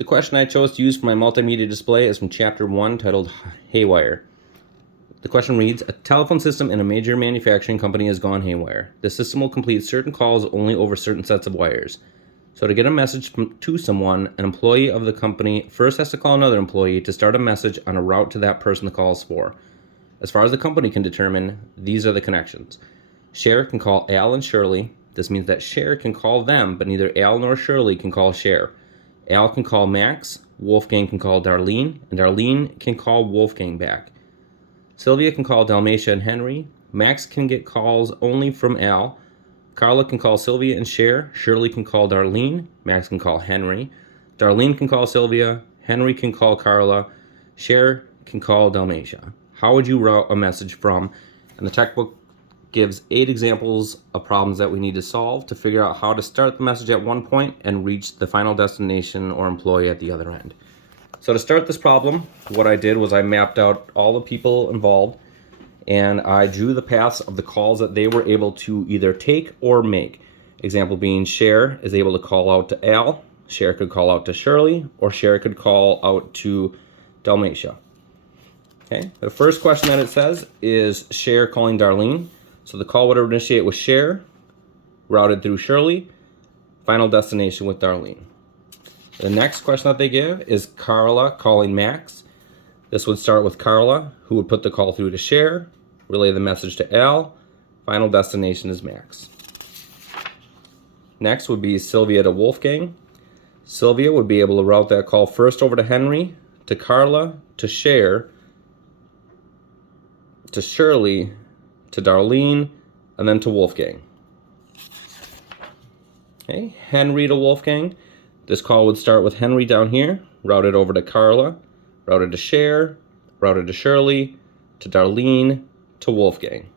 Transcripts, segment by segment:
The question I chose to use for my multimedia display is from Chapter 1, titled Haywire. The question reads, a telephone system in a major manufacturing company has gone haywire. The system will complete certain calls only over certain sets of wires. So to get a message to someone, an employee of the company first has to call another employee to start a message on a route to that person the call is for. As far as the company can determine, these are the connections. Cher can call Al and Shirley. This means that Cher can call them, but neither Al nor Shirley can call Cher. Al can call Max, Wolfgang can call Darlene, and Darlene can call Wolfgang back. Sylvia can call Dalmatia and Henry. Max can get calls only from Al. Carla can call Sylvia and Cher. Shirley can call Darlene. Max can call Henry. Darlene can call Sylvia. Henry can call Carla. Cher can call Dalmatia. How would you route a message from? And the textbook gives 8 examples of problems that we need to solve to figure out how to start the message at one point and reach the final destination or employee at the other end. So to start this problem, what I did was I mapped out all the people involved and I drew the paths of the calls that they were able to either take or make. Example being Cher is able to call out to Al, Cher could call out to Shirley, or Cher could call out to Dalmatia. Okay, the first question that it says is Cher calling Darlene. So the call would initiate with Cher, routed through Shirley, final destination with Darlene. The next question that they give is Carla calling Max. This would start with Carla, who would put the call through to Cher, relay the message to Al, final destination is Max. Next would be Sylvia to Wolfgang. Sylvia would be able to route that call first over to Henry, to Carla, to Cher, to Shirley, to Darlene, and then to Wolfgang. Okay, Henry to Wolfgang. This call would start with Henry down here, routed over to Carla, routed to Cher, routed to Shirley, to Darlene, to Wolfgang.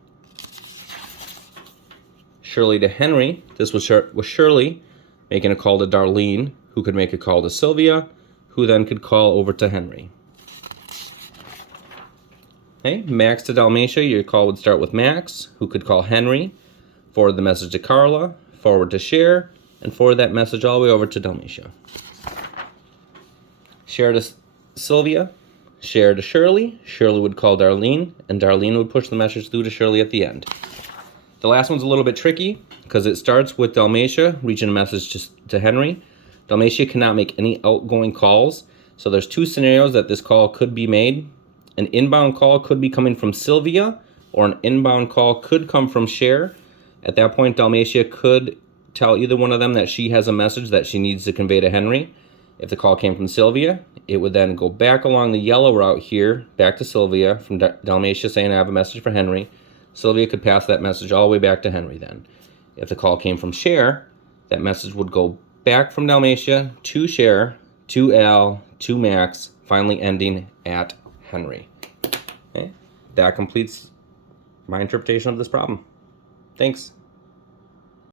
Shirley to Henry. This was Shirley making a call to Darlene, who could make a call to Sylvia, who then could call over to Henry. Okay, Max to Dalmatia, your call would start with Max, who could call Henry, forward the message to Carla, forward to Cher, and forward that message all the way over to Dalmatia. Cher to Sylvia, Cher to Shirley, Shirley would call Darlene, and Darlene would push the message through to Shirley at the end. The last one's a little bit tricky, because it starts with Dalmatia reaching a message to Henry. Dalmatia cannot make any outgoing calls, so there's 2 scenarios that this call could be made. An inbound call could be coming from Sylvia, or an inbound call could come from Cher. At that point, Dalmatia could tell either one of them that she has a message that she needs to convey to Henry. If the call came from Sylvia, it would then go back along the yellow route here, back to Sylvia, from Dalmatia saying, I have a message for Henry. Sylvia could pass that message all the way back to Henry then. If the call came from Cher, that message would go back from Dalmatia to Cher, to Al, to Max, finally ending at Henry. Okay, that completes my interpretation of this problem. Thanks.